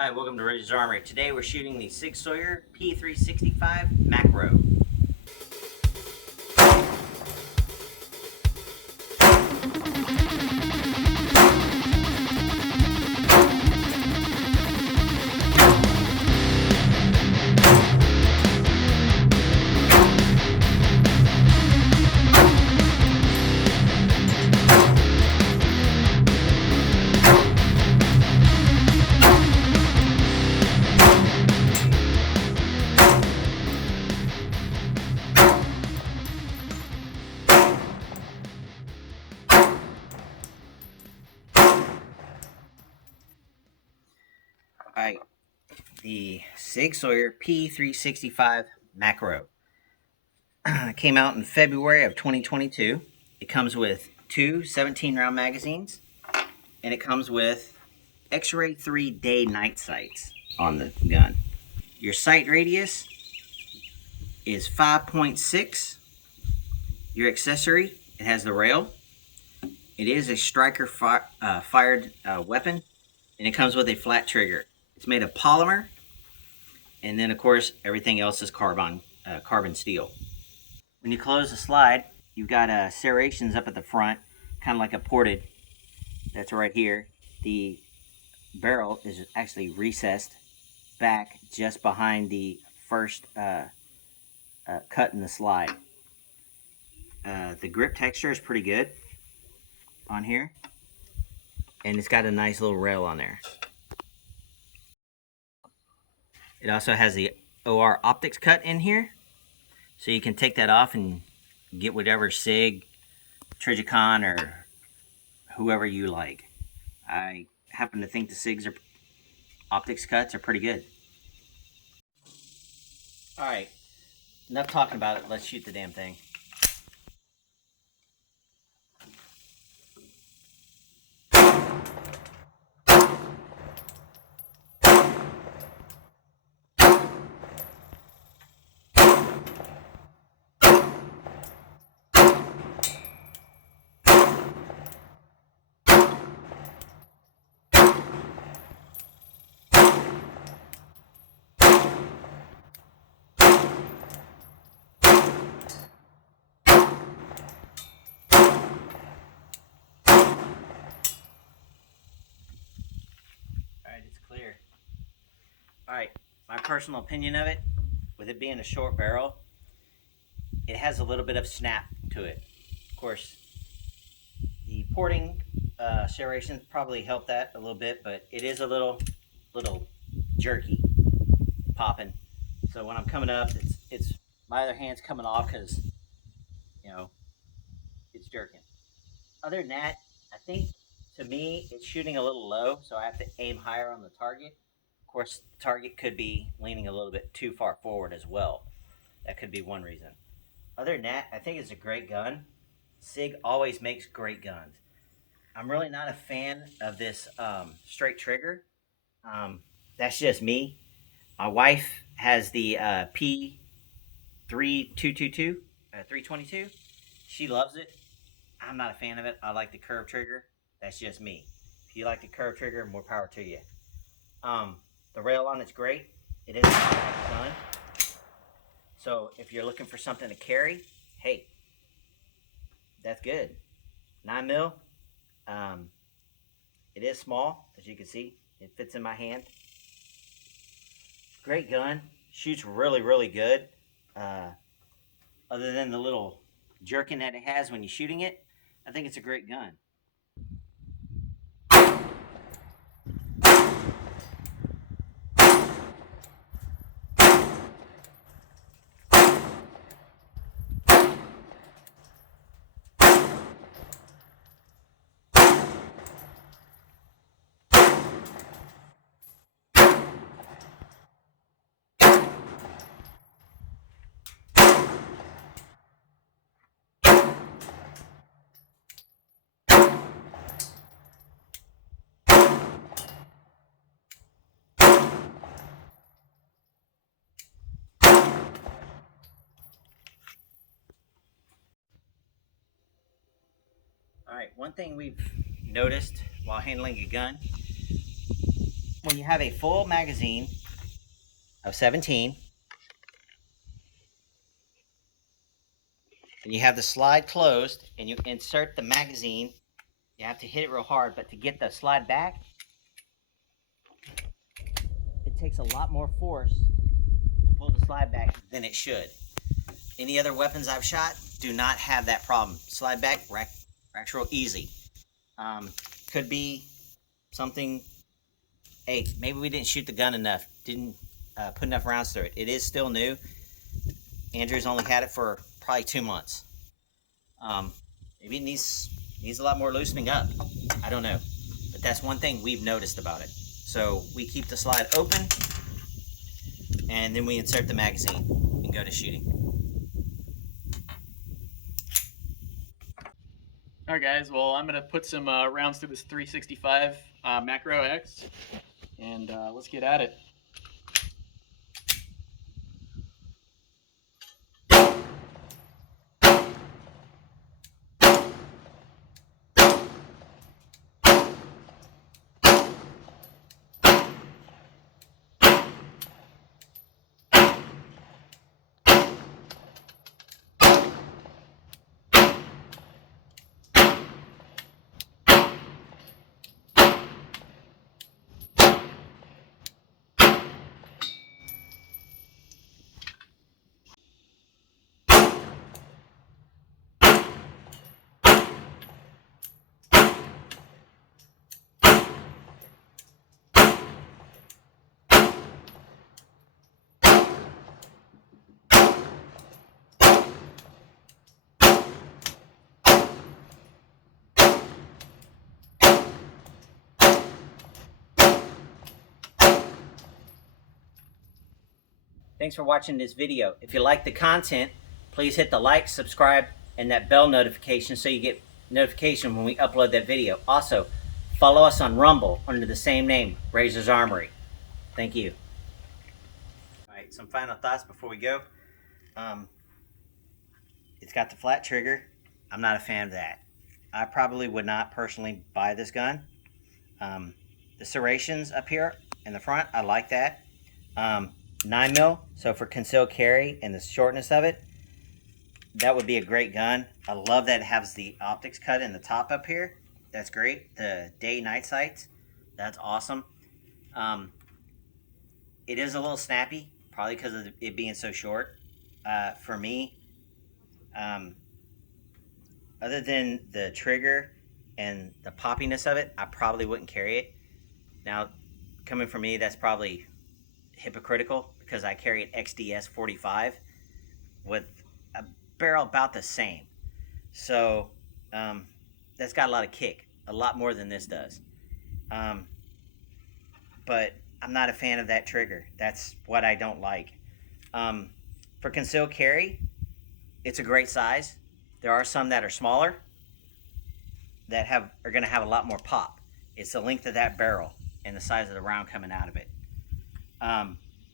Hi, welcome to Razor's Armory. Today we're shooting the Sig Sauer P365 macro. Alright, the Sig Sauer P365 macro. Came out in February of 2022. It comes with two 17-round magazines, and it comes with X-Ray 3 day-night sights on the gun. Your sight radius is 5.6. Your accessory, it has the rail. It is a striker fired weapon, and it comes with a flat trigger. It's made of polymer, and then of course everything else is carbon steel. When you close the slide, you've got serrations up at the front, kind of like a ported. That's right here. The barrel is actually recessed back just behind the first cut in the slide. The grip texture is pretty good on here, and it's got a nice little rail on there. It also has the OR optics cut in here, so you can take that off and get whatever Sig, Trijicon, or whoever you like. I happen to think the Sig's optics cuts are pretty good. Alright, enough talking about it. Let's shoot the damn thing. Alright, it's clear. Alright, my personal opinion of it, with it being a short barrel, it has a little bit of snap to it. Of course, the porting serrations probably help that a little bit, but it is a little jerky, popping. So when I'm coming up, it's my other hand's coming off because it's jerking. Other than that, I think to me it's shooting a little low, so I have to aim higher on the target. Of course, the target could be leaning a little bit too far forward as well. That could be one reason. Other than that, I think it's a great gun. Sig always makes great guns. I'm really not a fan of this straight trigger. That's just me. My wife has the P3222, 322. She loves it. I'm not a fan of it. I like the curved trigger. That's just me. If you like the curved trigger, more power to you. The rail on it's great. It is a compact gun. So if you're looking for something to carry, hey, that's good. 9mm. It is small, as you can see. It fits in my hand. Great gun. Shoots really, really good. Other than the little jerking that it has when you're shooting it, I think it's a great gun. All right, one thing we've noticed while handling a gun, when you have a full magazine of 17 and you have the slide closed and you insert the magazine, you have to hit it real hard, but to get the slide back, it takes a lot more force to pull the slide back than it should. Any other weapons I've shot do not have that problem. Slide back, racks real easy. Could be something, hey, maybe we didn't shoot the gun enough, didn't put enough rounds through it. It is still new. Andrew's only had it for probably 2 months. Maybe it needs a lot more loosening up. I don't know. But that's one thing we've noticed about it. So we keep the slide open, and then we insert the magazine and go to shooting. Alright guys, well I'm going to put some rounds through this 365 Macro X, and let's get at it. Thanks for watching this video. If you like the content, please hit the like, subscribe, and that bell notification so you get notification when we upload that video. Also, follow us on Rumble under the same name, Razor's Armory. Thank you. All right, some final thoughts before we go. It's got the flat trigger. I'm not a fan of that. I probably would not personally buy this gun. The serrations up here in the front, I like that. 9mm, so for concealed carry and the shortness of it, that would be a great gun. I love that it has the optics cut in the top up here. That's great. The day-night sights, that's awesome. It is a little snappy, probably because of it being so short. For me, other than the trigger and the poppiness of it, I probably wouldn't carry it. Now, coming from me, that's probably hypocritical because I carry an XDS 45 with a barrel about the same. So that's got a lot of kick, a lot more than this does. But I'm not a fan of that trigger. That's what I don't like. For concealed carry, it's a great size. There are some that are smaller that are going to have a lot more pop. It's the length of that barrel and the size of the round coming out of it.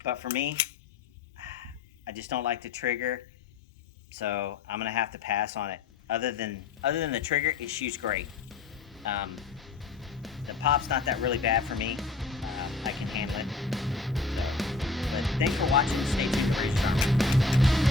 But for me, I just don't like the trigger, so I'm gonna have to pass on it. Other than the trigger, it shoots great. The pop's not that really bad for me. I can handle it. So, but thanks for watching. Stay tuned to Razor's Armory.